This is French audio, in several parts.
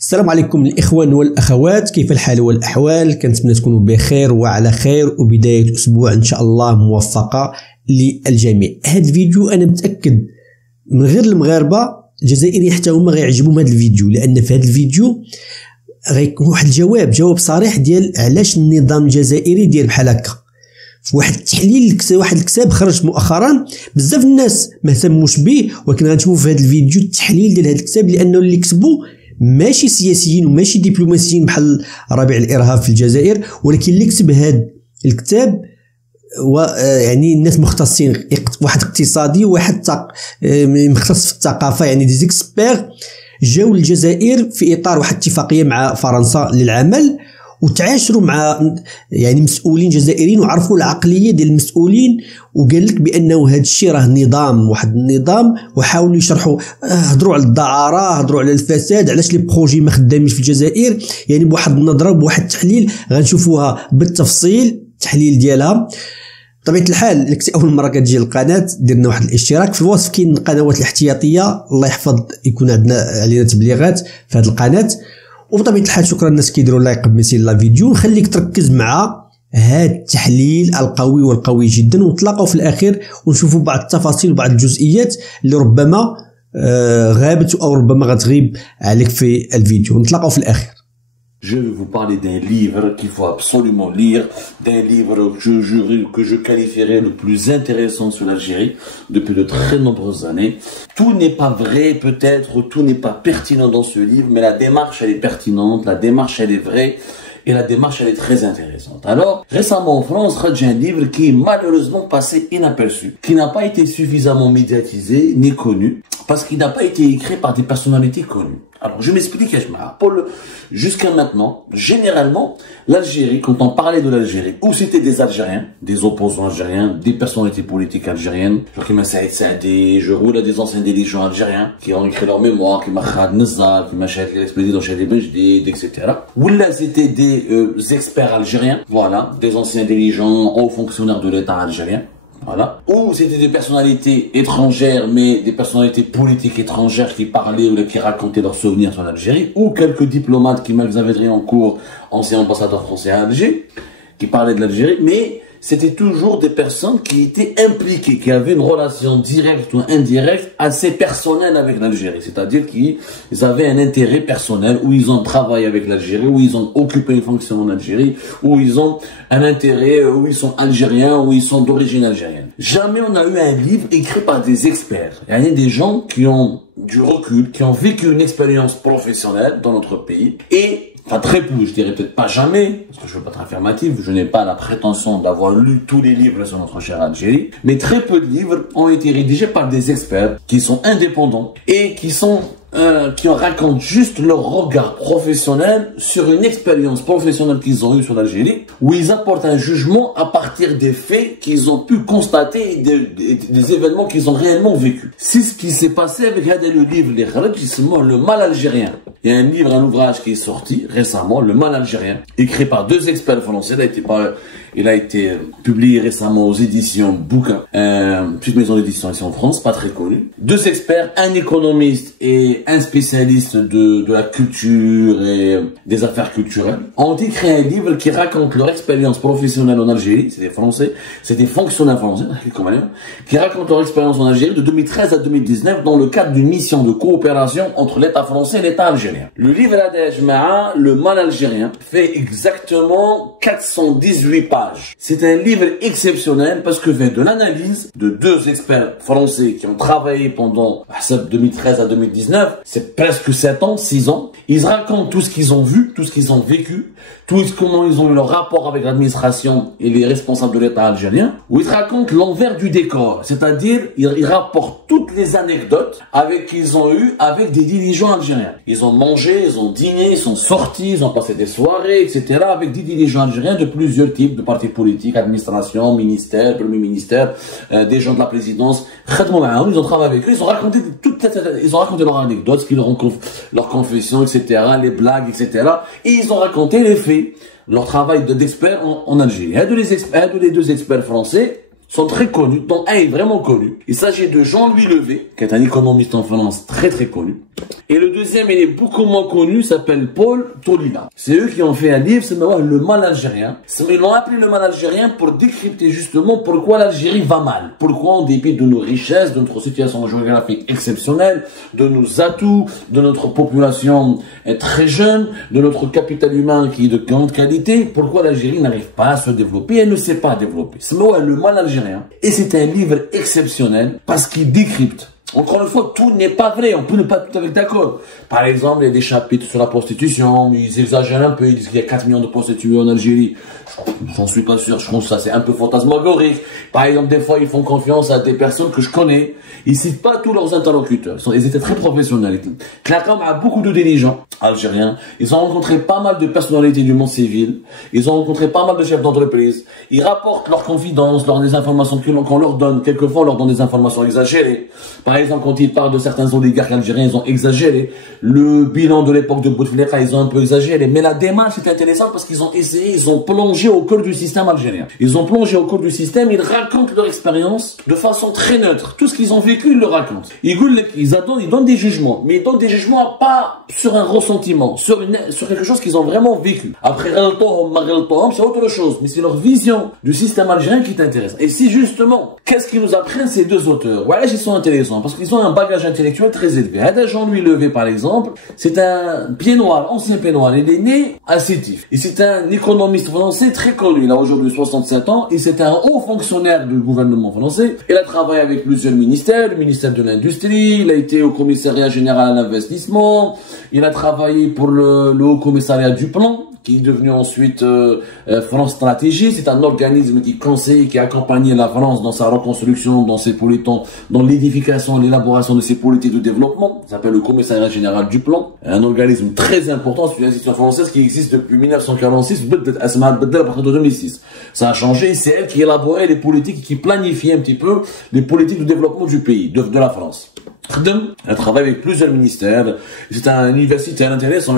السلام عليكم الإخوان والأخوات، كيف الحال والأحوال؟ كنتمنى تكونوا بخير وعلى خير وبداية أسبوع إن شاء الله موفقة للجميع. هذا الفيديو أنا متأكد من غير المغاربة الجزائريين حتى هما غيعجبهم هذا الفيديو، لأن في هذا الفيديو غيكون واحد جواب صريح ديال علاش النظام الجزائري داير بحال هكا. في واحد التحليل واحد الكتاب خرج مؤخرا بزاف الناس ما اهتموش به، ولكن غنشوفوا في هذا الفيديو التحليل ديال هذا الكتاب، لانه اللي كتبوا ماشي سياسيين وماشي دبلوماسيين بحال ربيع الارهاب في الجزائر، ولكن اللي كتب هذا الكتاب يعني الناس مختصين، واحد اقتصادي وواحد مختص في الثقافه، يعني دي زيكسبير جاو للجزائر في اطار واحد اتفاقيه مع فرنسا للعمل، وتعاشروا مع يعني مسؤولين جزائريين وعرفوا العقليه ديال المسؤولين، وقال لك بانه هذا الشيء راه نظام، واحد النظام، وحاولوا يشرحوا هضروا على الدعاره، هضروا على الفساد، علاش لي بروجي ما خدامينش في الجزائر، يعني بواحد النظره بواحد التحليل غنشوفوها بالتفصيل التحليل ديالها. بطبيعه الحال اللي كنتي اول مره كتجي للقناه درنا واحد الاشتراك في الوصف، كاين القنوات الاحتياطيه الله يحفظ يكون عندنا علينا تبليغات في هذه القناه. وبطبيعه الحال شكرا الناس كيديروا لايك قبل ما يسير لا فيديو. نخليك تركز مع هذا التحليل القوي جدا، ونتلاقاو في الاخير ونشوفوا بعض التفاصيل وبعض الجزئيات اللي ربما غابت او ربما غتغيب عليك في الفيديو. نتلاقاو في الاخير. Je vais vous parler d'un livre qu'il faut absolument lire, d'un livre que je qualifierais le plus intéressant sur l'Algérie depuis de très nombreuses années. Tout n'est pas vrai peut-être, tout n'est pas pertinent dans ce livre, mais la démarche elle est pertinente, la démarche elle est vraie, et la démarche elle est très intéressante. Alors, récemment en France, j'ai un livre qui est malheureusement passé inaperçu, qui n'a pas été suffisamment médiatisé ni connu, parce qu'il n'a pas été écrit par des personnalités connues. Alors, je m'explique, jusqu'à maintenant, généralement, l'Algérie, quand on parlait de l'Algérie, ou c'était des Algériens, des opposants algériens, des personnalités politiques algériennes, genre qui m'a Saïd, je roule à des anciens dirigeants algériens, qui ont écrit leur mémoire, qui m'a Khad Nizar, qui m'a Chahid l'expédition Chahid Bejdid, etc. Ou là, c'était des experts algériens, voilà, des anciens dirigeants, hauts fonctionnaires de l'État algérien. Voilà. Ou c'était des personnalités étrangères, mais des personnalités politiques étrangères qui parlaient ou qui racontaient leurs souvenirs sur l'Algérie, ou quelques diplomates qui Xavier Driancourt, ancien ambassadeur français à Alger, qui parlaient de l'Algérie, mais c'était toujours des personnes qui étaient impliquées, qui avaient une relation directe ou indirecte assez personnelle avec l'Algérie. C'est-à-dire qu'ils avaient un intérêt personnel, où ils ont travaillé avec l'Algérie, où ils ont occupé une fonction en Algérie, où ils ont un intérêt, où ils sont algériens, où ils sont d'origine algérienne. Jamais on a eu un livre écrit par des experts. Il y a des gens qui ont du recul, qui ont vécu une expérience professionnelle dans notre pays, et enfin, très peu, je dirais peut-être pas jamais, parce que je veux pas être affirmatif, je n'ai pas la prétention d'avoir lu tous les livres sur notre chère Algérie, mais très peu de livres ont été rédigés par des experts qui sont indépendants et qui racontent juste leur regard professionnel sur une expérience professionnelle qu'ils ont eue sur l'Algérie, où ils apportent un jugement à partir des faits qu'ils ont pu constater et des événements qu'ils ont réellement vécus. C'est ce qui s'est passé avec le livre Le Mal algérien. Il y a un livre, un ouvrage qui est sorti récemment, Le Mal algérien, écrit par deux experts français. Il a été publié récemment aux éditions Bouquin, petite maison d'édition ici en France, pas très connue. Deux experts, un économiste et un spécialiste de la culture et des affaires culturelles, ont écrit un livre qui raconte leur expérience professionnelle en Algérie. C'est des Français, c'est des fonctionnaires français, qui racontent leur expérience en Algérie de 2013 à 2019 dans le cadre d'une mission de coopération entre l'État français et l'État algérien. Le livre Le Mal algérien fait exactement 418 pages. C'est un livre exceptionnel parce que fait de l'analyse de deux experts français qui ont travaillé pendant 2013 à 2019, c'est presque 7 ans, 6 ans. Ils racontent tout ce qu'ils ont vu, tout ce qu'ils ont vécu, comment ils ont eu leur rapport avec l'administration et les responsables de l'État algérien, où ils racontent l'envers du décor, c'est-à-dire ils rapportent toutes les anecdotes qu'ils ont eues avec des dirigeants algériens. Ils ont mangé, ils ont dîné, ils sont sortis, ils ont passé des soirées, etc. avec des dirigeants algériens de plusieurs types de partis politiques, administration, ministère, premier ministère, des gens de la présidence. Ils ont travaillé avec eux, ils ont raconté leurs anecdotes, leurs confessions, etc., les blagues, etc. Et ils ont raconté les faits, leur travail d'experts en Algérie. Les deux experts français sont très connus, dont un est vraiment connu. Il s'agit de Jean-Louis Levé, qui est un économiste en France très connu. Et le deuxième, il est beaucoup moins connu, s'appelle Paul Tolina. C'est eux qui ont fait un livre, c'est Le mal algérien. Ils l'ont appelé Le mal algérien pour décrypter justement pourquoi l'Algérie va mal. Pourquoi, en dépit de nos richesses, de notre situation géographique exceptionnelle, de nos atouts, de notre population très jeune, de notre capital humain qui est de grande qualité, pourquoi l'Algérie n'arrive pas à se développer, elle ne sait pas développer. C'est Le mal algérien. Et c'est un livre exceptionnel parce qu'il décrypte. Encore une fois, tout n'est pas vrai, on peut ne pas tout avec d'accord. Par exemple, il y a des chapitres sur la prostitution, ils exagèrent un peu, ils disent qu'il y a 4 millions de prostituées en Algérie. J'en suis pas sûr, je pense que ça c'est un peu fantasmagorique. Par exemple, des fois, ils font confiance à des personnes que je connais. Ils citent pas tous leurs interlocuteurs. Ils étaient très professionnels. Clacam a beaucoup de dirigeants algériens. Ils ont rencontré pas mal de personnalités du monde civil. Ils ont rencontré pas mal de chefs d'entreprise. Ils rapportent leurs confidences, des informations qu'on leur donne. Quelquefois, on leur donne des informations exagérées. Par exemple, quand ils parlent de certains oligarques algériens, ils ont exagéré. Le bilan de l'époque de Bouteflika, ils ont un peu exagéré. Mais la démarche est intéressante parce qu'ils ont essayé, ils ont plongé au cœur du système algérien. Ils ont plongé au cœur du système, ils racontent leur expérience de façon très neutre. Tout ce qu'ils ont vécu, ils le racontent. Ils donnent des jugements, mais ils donnent des jugements pas sur un ressentiment, sur quelque chose qu'ils ont vraiment vécu. Après, c'est autre chose, mais c'est leur vision du système algérien qui t'intéresse. Et si justement, qu'est-ce qu'ils nous apprennent ces deux auteurs? Voilà, ils sont intéressants parce qu'ils ont un bagage intellectuel très élevé. Jean-Louis Levé, par exemple, c'est un pied noir, ancien pied noir. Il est né à Sétif. Et c'est un économiste français très connu. Il a aujourd'hui 67 ans et c'est un haut fonctionnaire du gouvernement français. Il a travaillé avec plusieurs ministères, le ministère de l'Industrie, il a été au commissariat général à l'investissement, il a travaillé pour le haut commissariat du plan, qui est devenu ensuite France Stratégie. C'est un organisme qui conseille, qui accompagne la France dans sa reconstruction, dans ses politiques, dans l'édification, l'élaboration de ses politiques de développement. Ça s'appelle le Commissariat Général du Plan. Un organisme très important, c'est une institution française qui existe depuis 1946, à partir de 2006. Ça a changé, c'est elle qui élaborait les politiques, qui planifiait un petit peu les politiques de développement du pays, de la France. Elle travaille avec plusieurs ministères. C'est un universitaire intéressant.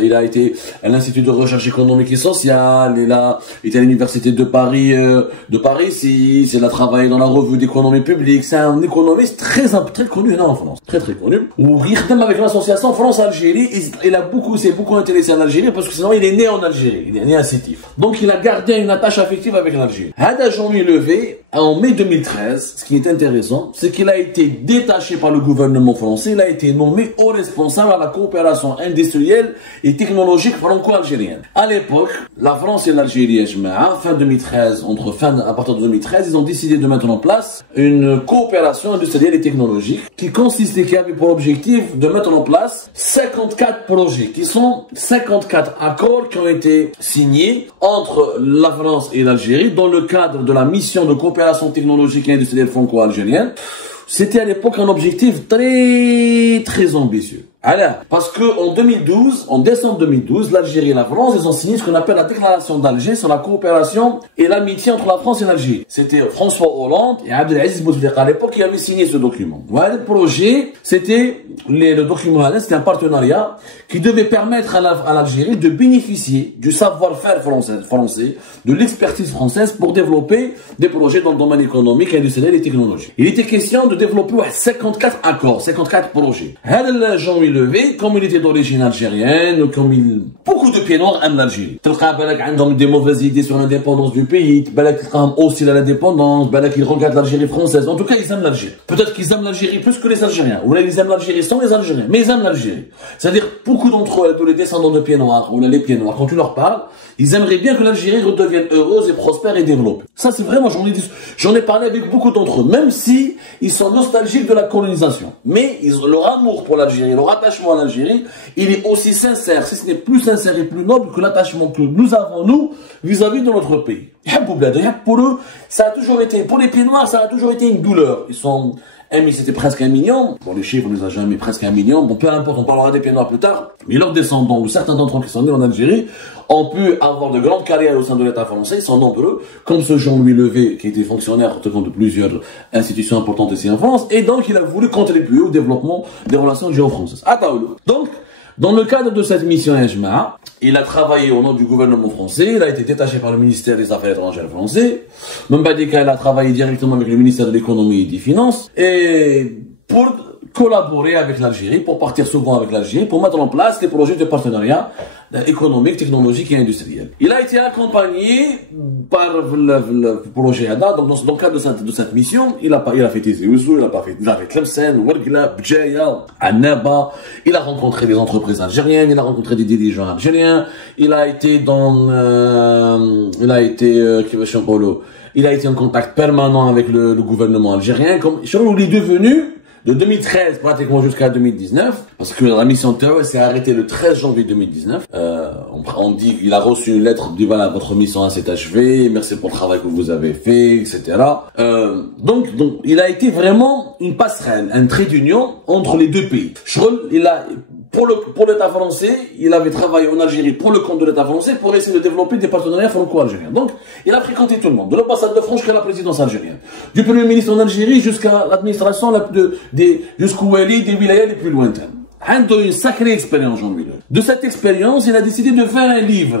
Il a été à l'Institut de recherche économique et sociale. Il a été à l'université de Paris, il a travaillé dans la revue d'économie publique. C'est un économiste très connu en France. Très connu. Ou avec l'association France-Algérie. Il s'est beaucoup intéressé à l'Algérie parce que sinon il est né en Algérie. Il est né à Sétif. Donc il a gardé une attache affective avec l'Algérie. Jean-Louis Levé, en mai 2013, ce qui est intéressant, c'est qu'il a été détaché par le gouvernement français, il a été nommé haut responsable à la coopération industrielle et technologique franco-algérienne. À l'époque, la France et l'Algérie, fin 2013, à partir de 2013, ils ont décidé de mettre en place une coopération industrielle et technologique qui avait pour objectif de mettre en place 54 projets, qui sont 54 accords qui ont été signés entre la France et l'Algérie dans le cadre de la mission de coopération technologique et industrielle franco-algérienne. C'était à l'époque un objectif très ambitieux. Alors, parce que en décembre 2012, l'Algérie et la France, ils ont signé ce qu'on appelle la déclaration d'Alger sur la coopération et l'amitié entre la France et l'Algérie. C'était François Hollande et Abdelaziz Bouteflika à l'époque qui avaient signé ce document. Voilà, le projet, le document, c'était un partenariat qui devait permettre à l'Algérie de bénéficier du savoir-faire français, de l'expertise française pour développer des projets dans le domaine économique, industriel et technologique. Il était question de développer 54 accords, 54 projets. Jean-Louis Levé, comme il était d'origine algérienne, beaucoup de pieds noirs aiment l'Algérie. Ils ont des mauvaises idées sur l'indépendance du pays, ils ont aussi l'indépendance, ils regardent l'Algérie française. En tout cas, ils aiment l'Algérie. Peut-être qu'ils aiment l'Algérie plus que les Algériens. Ou là, ils aiment l'Algérie sans les Algériens. Mais ils aiment l'Algérie. C'est-à-dire, beaucoup d'entre eux, les descendants de pieds noirs, ou là, les pieds noirs, quand tu leur parles, ils aimeraient bien que l'Algérie redevienne heureuse et prospère et développée. Ça, c'est vraiment, j'en ai parlé avec beaucoup d'entre eux, même si ils sont nostalgiques de la colonisation. Mais leur amour pour l'Algérie, leur attachement à l'Algérie, il est aussi sincère, si ce n'est plus sincère et plus noble que l'attachement que nous avons, nous, vis-à-vis de notre pays. Pour eux, ça a toujours été, pour les pieds noirs, ça a toujours été une douleur. C'était presque 1 million. Bon, les chiffres, on les a jamais, presque 1 million. Bon, peu importe, on parlera des pieds noirs plus tard. Mais leurs descendants, ou certains d'entre eux qui sont nés en Algérie, ont pu avoir de grandes carrières au sein de l'État français. Ils sont nombreux, comme ce Jean-Louis Levé, qui était fonctionnaire de plusieurs institutions importantes ici en France. Et donc, il a voulu contribuer au développement des relations géo-françaises. Donc, dans le cadre de cette mission Ejma, il a travaillé au nom du gouvernement français, il a été détaché par le ministère des Affaires étrangères français, même pas des cas, il a travaillé directement avec le ministère de l'économie et des finances, et pour collaborer avec l'Algérie, pour partir souvent avec l'Algérie, pour mettre en place des projets de partenariat économique, technologique et industriel. Il a été accompagné par le projet ADA, donc dans le cadre de cette mission, il a fait Tizi Ouzou, il a fait Tlemcen, Ouargla, Bdjaya, Annaba, il a rencontré des entreprises algériennes, il a rencontré des dirigeants algériens, il a été en contact permanent avec le gouvernement algérien, comme il est devenu de 2013 pratiquement jusqu'à 2019, parce que la mission Terre s'est arrêtée le 13 janvier 2019. On dit qu'il a reçu une lettre, dit voilà, votre mission s'est achevée, merci pour le travail que vous avez fait, etc. Donc il a été vraiment une passerelle, un trait d'union entre les deux pays. Pour l'État français, il avait travaillé en Algérie pour le compte de l'État français pour essayer de développer des partenariats franco-algériens. Donc, il a fréquenté tout le monde, de l'ambassade de France jusqu'à la présidence algérienne, du Premier ministre en Algérie jusqu'à l'administration, jusqu'au wali des wilayas les plus lointains. Une sacrée expérience, Jean-Louis. De cette expérience, il a décidé de faire un livre.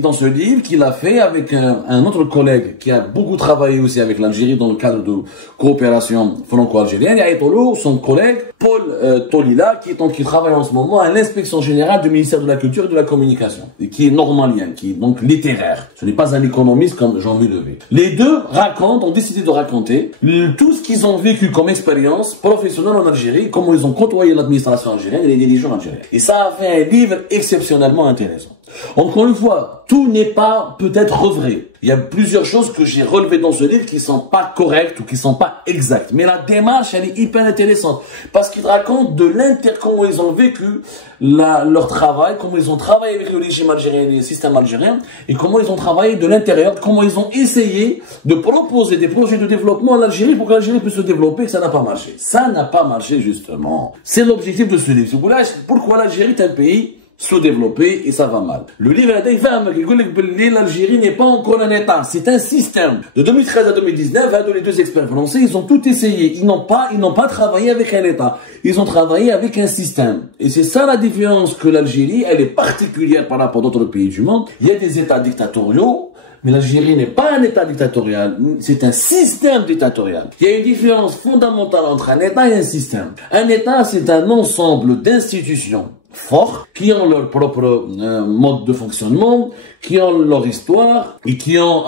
Dans ce livre qu'il a fait avec un autre collègue qui a beaucoup travaillé aussi avec l'Algérie dans le cadre de coopération franco-algérienne, il y a son collègue Paul Tolila, qui travaille en ce moment à l'inspection générale du ministère de la Culture et de la Communication, et qui est normalien, qui est donc littéraire. Ce n'est pas un économiste comme Jean-Louis Levé. Les deux ont décidé de raconter tout ce qu'ils ont vécu comme expérience professionnelle en Algérie, comment ils ont côtoyé l'administration algérienne et les dirigeants algériens. Et ça a fait un livre exceptionnellement intéressant. Encore une fois, tout n'est pas peut-être vrai. Il y a plusieurs choses que j'ai relevées dans ce livre qui sont pas correctes ou qui sont pas exactes. Mais la démarche, elle est hyper intéressante. Parce qu'il raconte comment ils ont vécu leur travail, comment ils ont travaillé avec le régime algérien et le système algérien, et comment ils ont travaillé de l'intérieur, comment ils ont essayé de proposer des projets de développement en Algérie pour que l'Algérie puisse se développer, et que ça n'a pas marché. Ça n'a pas marché, justement. C'est l'objectif de ce livre. Pourquoi l'Algérie est un pays sous-développé et ça va mal. Le livre a dit que l'Algérie n'est pas encore un État, c'est un système. De 2013 à 2019, les deux experts français, ils ont tout essayé. Ils n'ont pas travaillé avec un État. Ils ont travaillé avec un système. Et c'est ça la différence, que l'Algérie, elle est particulière par rapport à d'autres pays du monde. Il y a des États dictatoriaux, mais l'Algérie n'est pas un État dictatorial, c'est un système dictatorial. Il y a une différence fondamentale entre un État et un système. Un État, c'est un ensemble d'institutions forts, qui ont leur propre mode de fonctionnement, qui ont leur histoire, et qui ont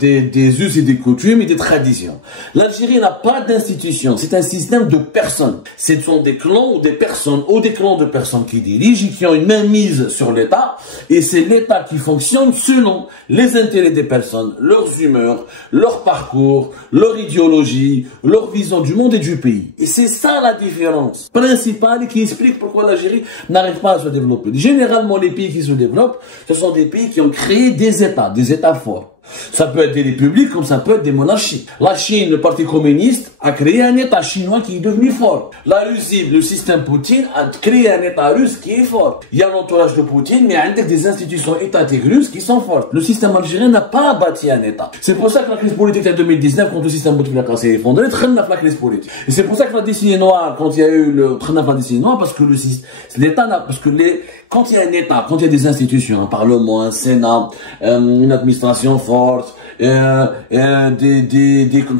des us et des coutumes et des traditions. L'Algérie n'a pas d'institution, c'est un système de personnes. Ce sont des clans ou des personnes, ou des clans de personnes qui dirigent et qui ont une mainmise sur l'État, et c'est l'État qui fonctionne selon les intérêts des personnes, leurs humeurs, leur parcours, leur idéologie, leur vision du monde et du pays. Et c'est ça la différence principale et qui explique pourquoi l'Algérie n'arrive pas à se développer. Généralement, les pays qui se développent, ce sont des pays qui ont créé des États forts. Ça peut être des républiques comme ça peut être des monarchies. La Chine, le parti communiste, a créé un État chinois qui est devenu fort. La Russie, le système Poutine, a créé un État russe qui est fort. Il y a l'entourage de Poutine, mais il y a des institutions étatiques russes qui sont fortes. Le système algérien n'a pas bâti un État. C'est pour ça que la crise politique de 2019, quand le système politique s'est effondré, la crise politique. Et c'est pour ça que la décennie noire, quand il y a eu la décennie noire, parce que quand il y a un État, quand il y a des institutions, un parlement, un Sénat, une administration forte, des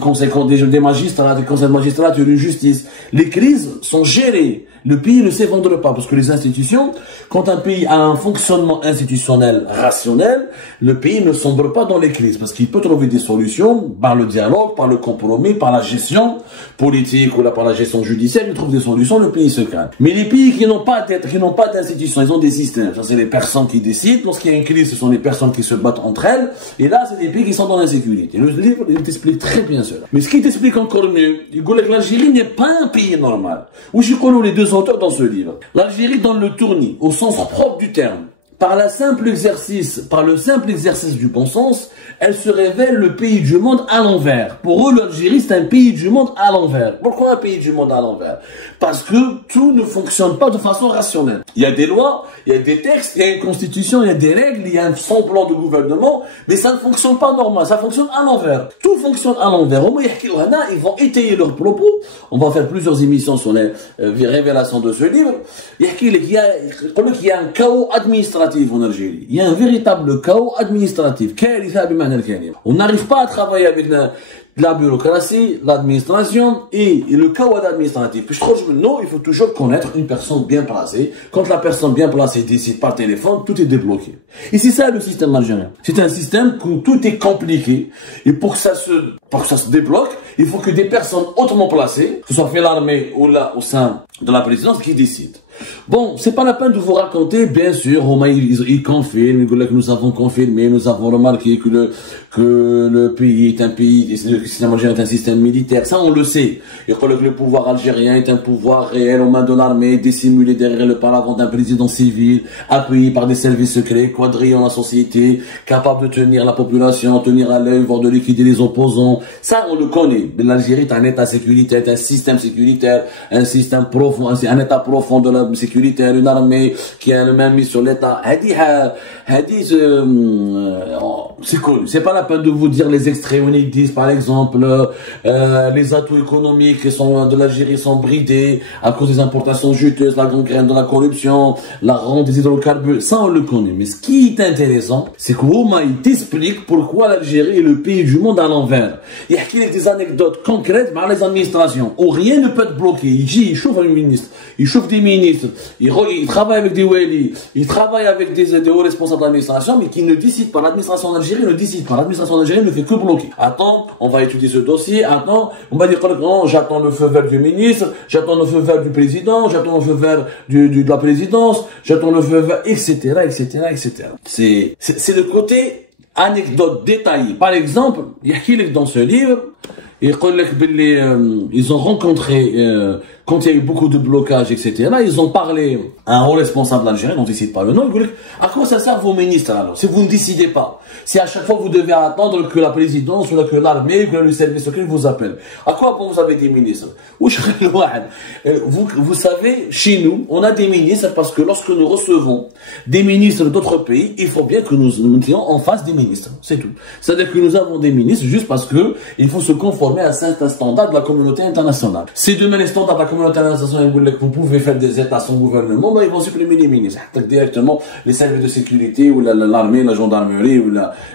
conseils, des magistrats, des conseils de magistrature, une justice, les crises sont gérées. Le pays ne s'effondre pas parce que les institutions, quand un pays a un fonctionnement institutionnel rationnel, le pays ne sombre pas dans les crises parce qu'il peut trouver des solutions par le dialogue, par le compromis, par la gestion politique ou par la gestion judiciaire. Il trouve des solutions, le pays se calme. Mais les pays qui n'ont pas d'institutions, ils ont des systèmes. Ça, c'est les personnes qui décident. Lorsqu'il y a une crise, ce sont les personnes qui se battent entre elles. Et là, c'est des pays qui sont dans l'insécurité. Le livre, il t'explique très bien cela. Mais ce qui t'explique encore mieux, il dit que l'Algérie n'est pas un pays normal. Où je connais les deux auteurs dans ce livre. L'Algérie donne le tournis, au sens propre du terme. Par le simple exercice du bon sens, elle se révèle le pays du monde à l'envers. Pour eux, l'Algérie, c'est un pays du monde à l'envers. Pourquoi un pays du monde à l'envers? Parce que tout ne fonctionne pas de façon rationnelle. Il y a des lois, il y a des textes, il y a une constitution, il y a des règles, il y a un semblant de gouvernement, mais ça ne fonctionne pas normal, ça fonctionne à l'envers. Tout fonctionne à l'envers. Ils vont étayer leurs propos. On va faire plusieurs émissions sur les révélations de ce livre. Il y a un chaos administratif en Algérie. Il y a un véritable chaos administratif. On n'arrive pas à travailler avec la bureaucratie, l'administration et le chaos administratif. Puis je trouve que non, il faut toujours connaître une personne bien placée. Quand la personne bien placée décide par téléphone, tout est débloqué. Et c'est ça le système algérien. C'est un système où tout est compliqué. Et pour que ça se débloque, il faut que des personnes hautement placées, que ce soit fait l'armée ou là au sein de la présidence, qui décident. Bon, c'est pas la peine de vous raconter, bien sûr, Romain, ils confirment, ils disent que nous avons confirmé, nous avons remarqué que le pays est un pays, le système algérien est un système militaire, ça on le sait. Ils croient que le pouvoir algérien est un pouvoir réel aux mains de l'armée, dissimulé derrière le paravent d'un président civil, appuyé par des services secrets, quadrillant la société, capable de tenir la population, tenir à l'œil, voire de liquider les opposants. Ça on le connaît. L'Algérie est un état sécuritaire, un système sécuritaire, un système profond, un état profond de la sécuritaire, une armée qui a le même mise sur l'État. C'est cool. C'est pas la peine de vous dire les extraits où ils disent, par exemple, les atouts économiques de l'Algérie sont bridés à cause des importations juteuses, la gangrène de la corruption, la rente des hydrocarbures. Ça, on le connaît. Mais ce qui est intéressant, c'est que Ouma, il t'explique pourquoi l'Algérie est le pays du monde à l'envers. Il y a des anecdotes concrètes par les administrations où rien ne peut être bloqué. Il chauffe un ministre, il chauffe des ministres, il travaille avec des wali, il travaille avec des hauts responsables d'administration, mais qui ne décident pas. L'administration d'Algérie ne décide pas. L'administration d'Algérie ne fait que bloquer. Attends, on va étudier ce dossier. Attends, on va dire non, j'attends le feu vert du ministre, j'attends le feu vert du président, j'attends le feu vert de la présidence, j'attends le feu vert, etc., etc., etc. C'est le côté anecdote détaillée. Par exemple, il y a dans ce livre, ils ont rencontré, quand il y a eu beaucoup de blocages, etc., ils ont parlé à un haut responsable algérien, dont ils ne citent pas le nom, ils disent, à quoi ça sert vos ministres alors, si vous ne décidez pas? Si à chaque fois vous devez attendre que la présidence, ou que l'armée, que le service secret vous appelle. À quoi vous avez des ministres? Vous savez, chez nous, on a des ministres parce que lorsque nous recevons des ministres d'autres pays, il faut bien que nous mettions en face des ministres. C'est tout. C'est-à-dire que nous avons des ministres juste parce que il faut se conformer à certains standards de la communauté internationale. Si demain les standards de la communauté internationale vous que vous pouvez faire des États sans gouvernement, ben ils vont supprimer les ministres. Directement les services de sécurité ou l'armée, la gendarmerie ou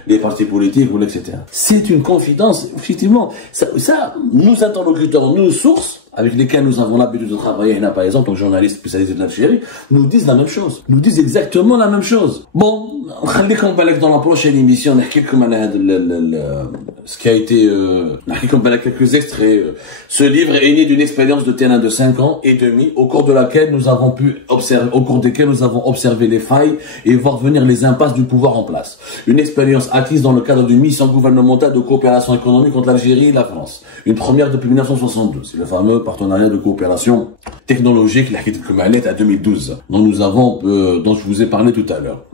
les partis politiques ou etc. C'est une confidence, effectivement. Ça, nos interlocuteurs, nos sources, avec lesquels nous avons l'habitude de travailler, par exemple, en journalistes spécialisés de l'Algérie, nous disent la même chose. Nous disent exactement la même chose. Bon, dans la prochaine émission, ce qui a été, quelques extraits. Ce livre est né d'une expérience de terrain de 5 ans et demi, au cours desquels nous avons observé les failles et voir venir les impasses du pouvoir en place. Une expérience acquise dans le cadre d'une mission gouvernementale de coopération économique entre l'Algérie et la France. Une première depuis 1962. C'est le fameux partenariat de coopération technologique, à 2012, dont je vous ai parlé tout à l'heure.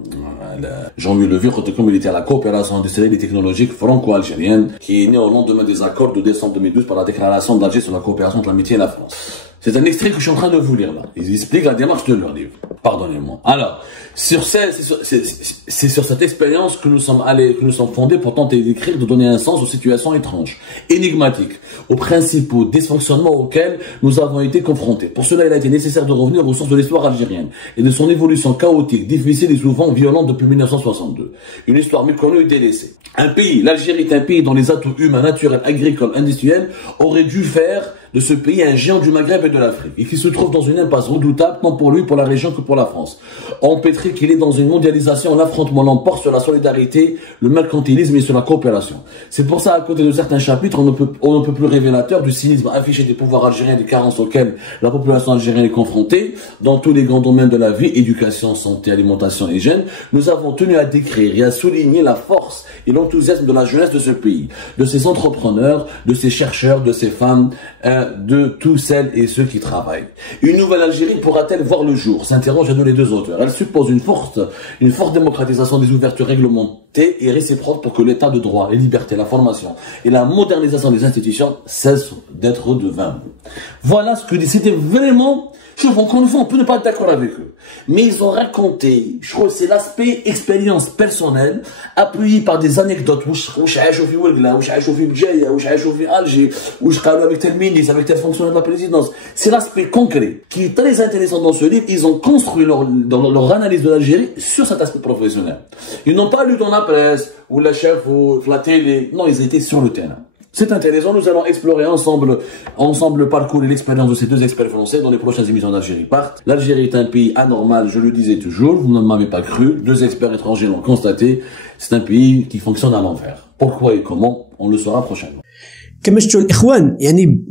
Jean-Louis Levy, protocole militaire à la coopération industrielle et technologique franco-algérienne, qui est né au lendemain des accords de décembre 2012 par la déclaration d'Alger sur la coopération entre l'amitié et la France. C'est un extrait que je suis en train de vous lire là. Ils expliquent la démarche de leur livre. Pardonnez-moi. Alors, c'est sur cette expérience que nous sommes fondés pour tenter d'écrire, de donner un sens aux situations étranges, énigmatiques, aux principaux dysfonctionnements auxquels nous avons été confrontés. Pour cela, il a été nécessaire de revenir aux sources de l'histoire algérienne et de son évolution chaotique, difficile et souvent violente depuis 1962. Une histoire méconnue et délaissée. L'Algérie est un pays dont les atouts humains, naturels, agricoles, industriels auraient dû faire de ce pays un géant du Maghreb et de l'Afrique, et qui se trouve dans une impasse redoutable, tant pour lui, pour la région que pour la France. Empêtré qu'il est dans une mondialisation, l'affrontement l'emporte sur la solidarité, le mercantilisme et sur la coopération. C'est pour ça, à côté de certains chapitres, on ne peut plus révélateur du cynisme affiché des pouvoirs algériens, des carences auxquelles la population algérienne est confrontée, dans tous les grands domaines de la vie, éducation, santé, alimentation, hygiène. Nous avons tenu à décrire et à souligner la force et l'enthousiasme de la jeunesse de ce pays, de ses entrepreneurs, de ses chercheurs, de ses femmes, de tous celles et ceux qui travaillent. Une nouvelle Algérie pourra-t-elle voir le jour? S'interrogent à nous les deux auteurs. Elle suppose une forte démocratisation des ouvertures réglementées et réciproques pour que l'état de droit, les libertés, la formation et la modernisation des institutions cessent d'être de vain. Voilà ce que c'était vraiment. Encore une fois, on peut ne pas être d'accord avec eux. Mais ils ont raconté, je crois que c'est l'aspect expérience personnelle, appuyé par des anecdotes, avec tel ministre, avec tel fonctionnaire de la présidence. C'est l'aspect concret qui est très intéressant dans ce livre. Ils ont construit leur analyse de l'Algérie sur cet aspect professionnel. Ils n'ont pas lu dans la presse, ou la chef, ou la télé. Non, ils étaient sur le terrain. C'est intéressant, nous allons explorer ensemble le parcours et l'expérience de ces deux experts français dans les prochaines émissions d'Algérie Part. L'Algérie est un pays anormal, je le disais toujours, vous ne m'avez pas cru, deux experts étrangers l'ont constaté, c'est un pays qui fonctionne à l'envers. Pourquoi et comment, on le saura prochainement. كما شفتوا الاخوان يعني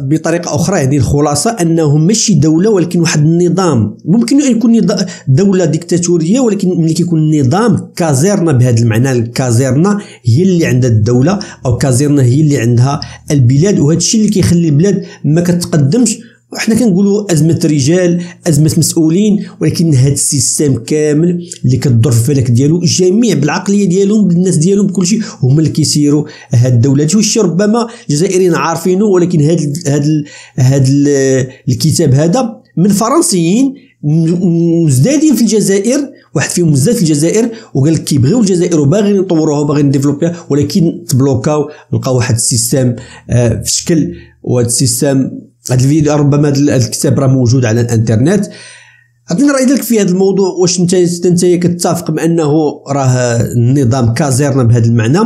بطريقه اخرى يعني الخلاصه انهم ماشي دوله ولكن واحد النظام ممكن ان يكون دوله ديكتاتوريه ولكن ملي كيكون نظام كازيرنا بهذا المعنى. الكازيرنا هي اللي عندها الدوله او كازيرنا هي اللي عندها البلاد وهذا الشيء اللي كيخلي البلاد ما كتقدمش. وحنا كنقولوا ازمه رجال ازمه مسؤولين ولكن هذا السيستم كامل اللي كتدور في الفلك ديالو جميع بالعقليه ديالهم بالناس ديالهم بكل شيء هما اللي كيسيروا هاد الدوله. الشيء ربما الجزائريين عارفينه ولكن هاد الكتاب هذا من فرنسيين مزدادين في الجزائر، واحد فيهم مزداد في الجزائر وقال لك كيبغيو الجزائر وباغيين يطوروها وباغيين يديفلوبيها ولكن تبلوكاو لقاو واحد السيستم في شكل. وهذا السيستم هذا الفيديو ربما هذا الكتاب راه موجود على الانترنت. عطينا رأي ديالك في هذا الموضوع، واش انت كتتفق بانه راه النظام كازيرنا بهذا المعنى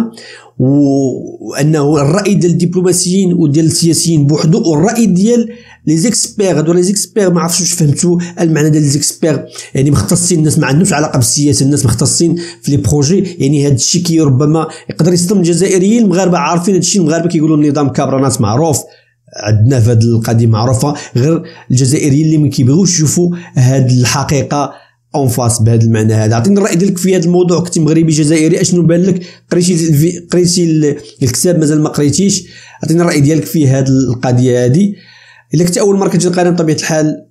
وانه الراي ديال الدبلوماسيين وديال السياسيين بوحدو والراي ديال لي زيكسبير. هادو لي زيكسبير ما عرفتش واش فهمتوا المعنى ديال لي زيكسبير، يعني مختصين، الناس ما عندهمش علاقه بالسياسه، الناس مختصين في لي بروجي. يعني هذا الشيء كي ربما يقدر يصدم الجزائريين. المغاربه عارفين هذا الشيء، المغاربه كيقولوا النظام كابرانات معروف عندنا في هذه القضيه معروفه، غير الجزائريين اللي ما كيبغيوش يشوفوا هذه الحقيقه اون فاس بهذا المعنى هذا. عطيني الراي ديالك في هذا الموضوع، كنتي مغربي جزائري اشنو بان لك؟ قريتي الكتاب مازال ما قريتيش؟ عطيني الراي ديالك في هذه القضيه هذه. الا كنت اول مره كتجي القناه بطبيعه الحال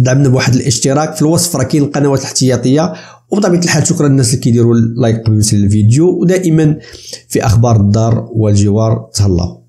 دعمنا بواحد الاشتراك، في الوصف راه كاين القنوات الاحتياطيه. وبطبيعه الحال شكرا للناس اللي كيديروا لايك قبل الفيديو، ودائما في اخبار الدار والجوار تهلاو.